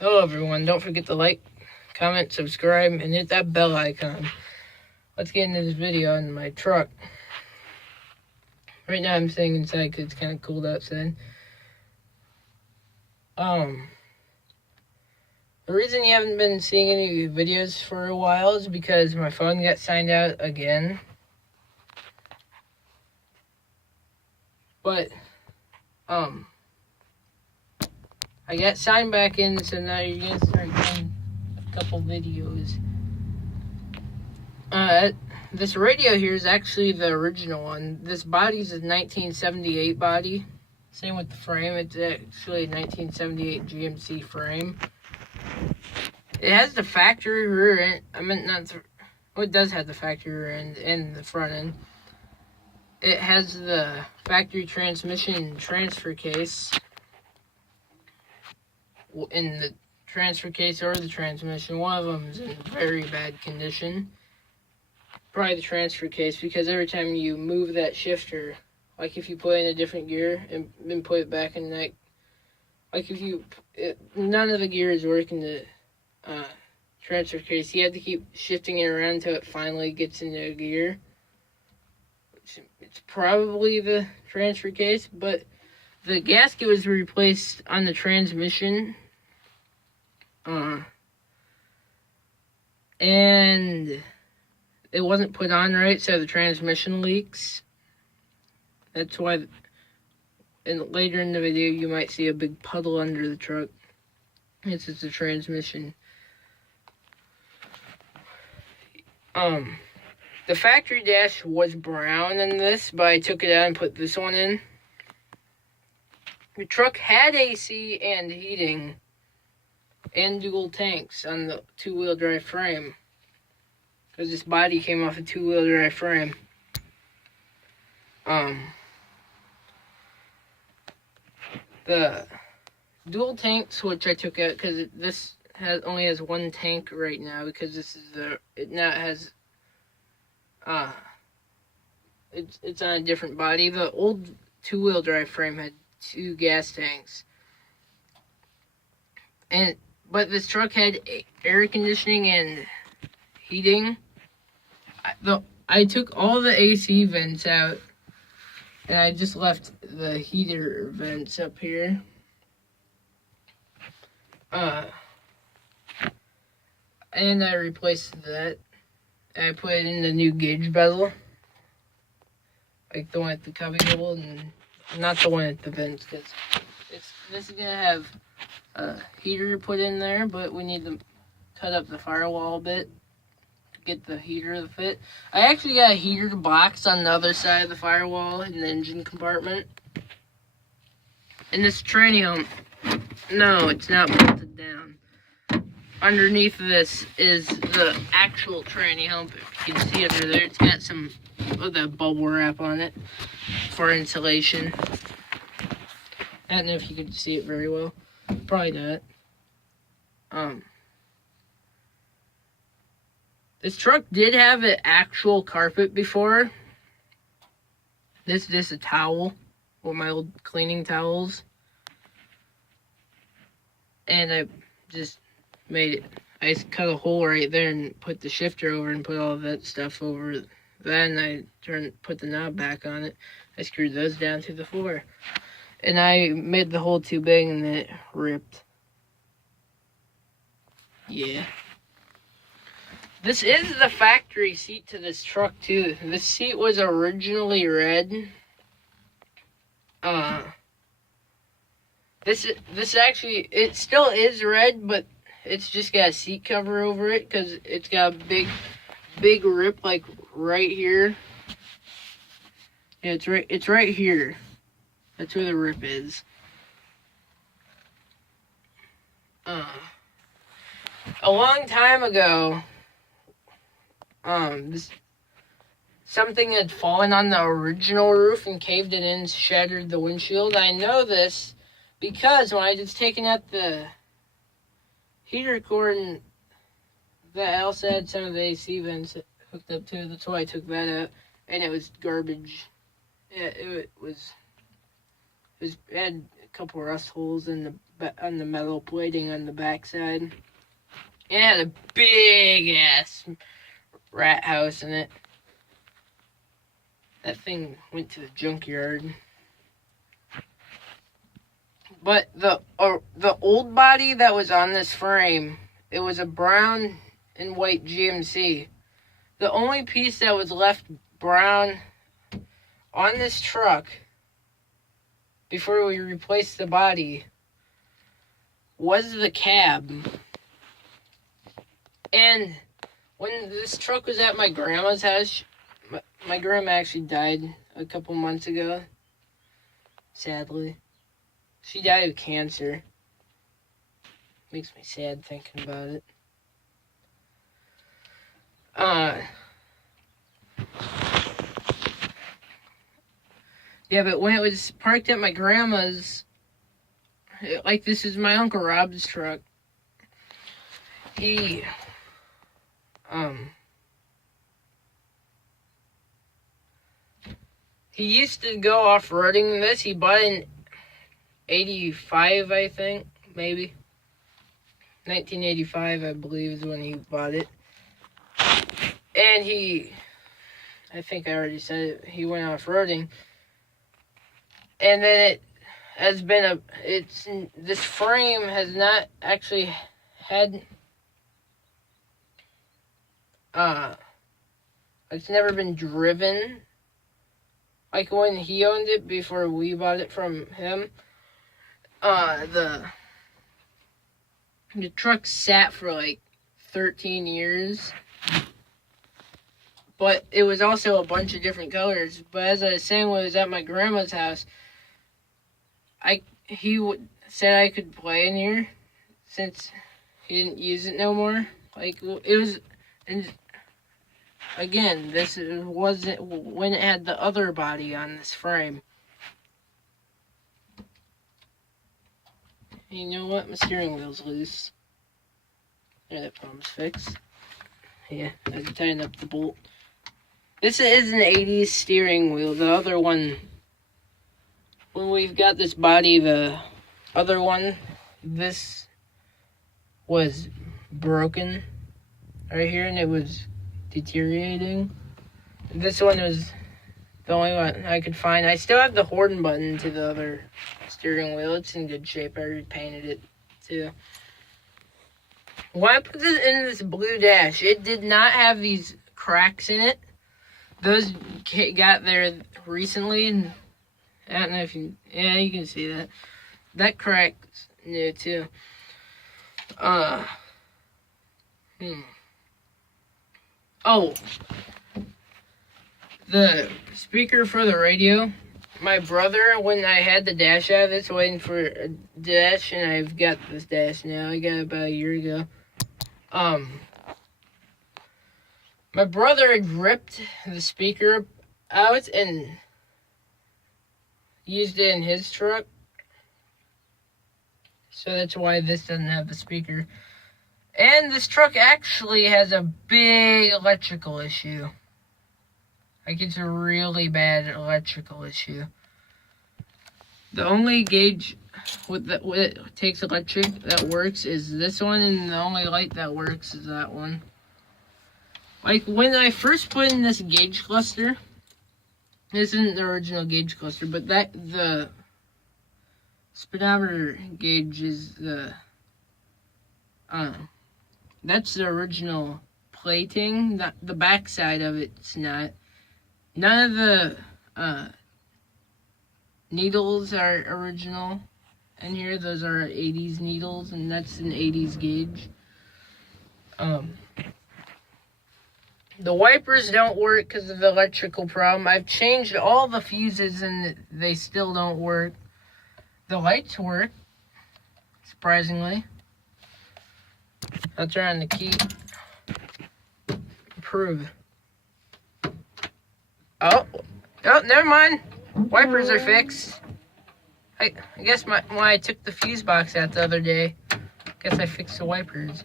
Hello everyone, don't forget to like, comment, subscribe, and hit that bell icon. Let's get into this video in my truck. Right now I'm staying inside because it's kind of cold outside. The reason you haven't been seeing any videos for a while is because my phone got signed out again. But, I got signed back in, so now you're going to start getting a couple videos. This radio here is actually the original one. This body's a 1978 body. Same with the frame. It's actually a 1978 GMC frame. It has the factory rear end. It does have the factory rear end and the front end. It has the factory transmission transfer case. In the transfer case or the transmission, one of them is in very bad condition. Probably the transfer case, because every time you move that shifter, like if you put it in a different gear and then put it back in that, like none of the gears work in the transfer case. You have to keep shifting it around until it finally gets into a gear. It's probably the transfer case, but the gasket was replaced on the transmission. And it wasn't put on right, so the transmission leaks. That's why, and later in the video, you might see a big puddle under the truck. It's the transmission. The factory dash was brown in this, but I took it out and put this one in. The truck had AC and heating and dual tanks on the two-wheel drive frame, because this body came off a two-wheel drive frame. The dual tanks, which I took out because this only has one tank right now, because it now has it's on a different body. The old two-wheel drive frame had two gas tanks, but this truck had air conditioning and heating. I took all the AC vents out, and I just left the heater vents up here. And I replaced that. I put it in the new gauge bezel, like the one at the cubbyhole, and not the one at the vents, because this is gonna have a heater put in there, but we need to cut up the firewall a bit to get the heater to fit. I actually got a heater box on the other side of the firewall in the engine compartment. And this tranny hump, no, it's not bolted down. Underneath this is the actual tranny hump. If you can see under there, it's got some of the bubble wrap on it for insulation. I don't know if you can see it very well. Probably not. This truck did have an actual carpet before. This is a towel with my old cleaning towels. And I just made it. I just cut a hole right there and put the shifter over and put all that stuff over. Then I put the knob back on it. I screwed those down to the floor. And I made the hole too big and it ripped. Yeah. This is the factory seat to this truck too. This seat was originally red. This actually, it still is red, but it's just got a seat cover over it because it's got a big rip, like right here. Yeah, it's right here. That's where the rip is. A long time ago, something had fallen on the original roof and caved it in, shattered the windshield. I know this because when I was taking out the heater cord, and that also had some of the AC vents hooked up to it, that's why I took that out, and it was garbage. Yeah, it had a couple rust holes in the on the metal plating on the backside. It had a big ass rat house in it. That thing went to the junkyard. But the old body that was on this frame, it was a brown and white GMC. The only piece that was left brown on this truck before we replaced the body was the cab. And when this truck was at my grandma's house, my grandma actually died a couple months ago. Sadly. She died of cancer. Makes me sad thinking about it. Yeah, but when it was parked at my grandma's, like this is my Uncle Rob's truck. He used to go off-roading this. He bought it in 85, I think, maybe. 1985, I believe, is when he bought it. And I think I already said it, he went off-roading. And then it has been this frame has not actually had, it's never been driven. Like when he owned it before we bought it from him, the truck sat for like 13 years. But it was also a bunch of different colors. But as I was saying, when it was at my grandma's house, he said I could play in here since he didn't use it no more. Like, it was, and again, this wasn't when it had the other body on this frame. You know what? My steering wheel's loose. There, that problem's fixed. Yeah, I can tighten up the bolt. This is an 80s steering wheel. The other one, when we've got this body, the other one, this was broken right here and it was deteriorating. This one was the only one I could find. I still have the horn button to the other steering wheel. It's in good shape. I repainted it too. When I put this in this blue dash, it did not have these cracks in it. Those got there recently, and I don't know if you can see that. That crack's new too. Oh, the speaker for the radio. My brother, when I had the dash out of this, waiting for a dash, and I've got this dash now. I got it about a year ago. My brother had ripped the speaker out and used it in his truck. So that's why this doesn't have the speaker. And this truck actually has a big electrical issue. Like, it's a really bad electrical issue. The only gauge with it takes electric that works is this one, and the only light that works is that one. Like, when I first put in this gauge cluster, this isn't the original gauge cluster, but the speedometer gauge is that's the original plating. The back side of it's not. None of the needles are original in here. Those are 80s needles, and that's an 80s gauge. The wipers don't work because of the electrical problem. I've changed all the fuses and they still don't work. The lights work, surprisingly. I'll turn on the key. Prove. Oh, never mind. Wipers are fixed. I guess when I took the fuse box out the other day, I guess I fixed the wipers.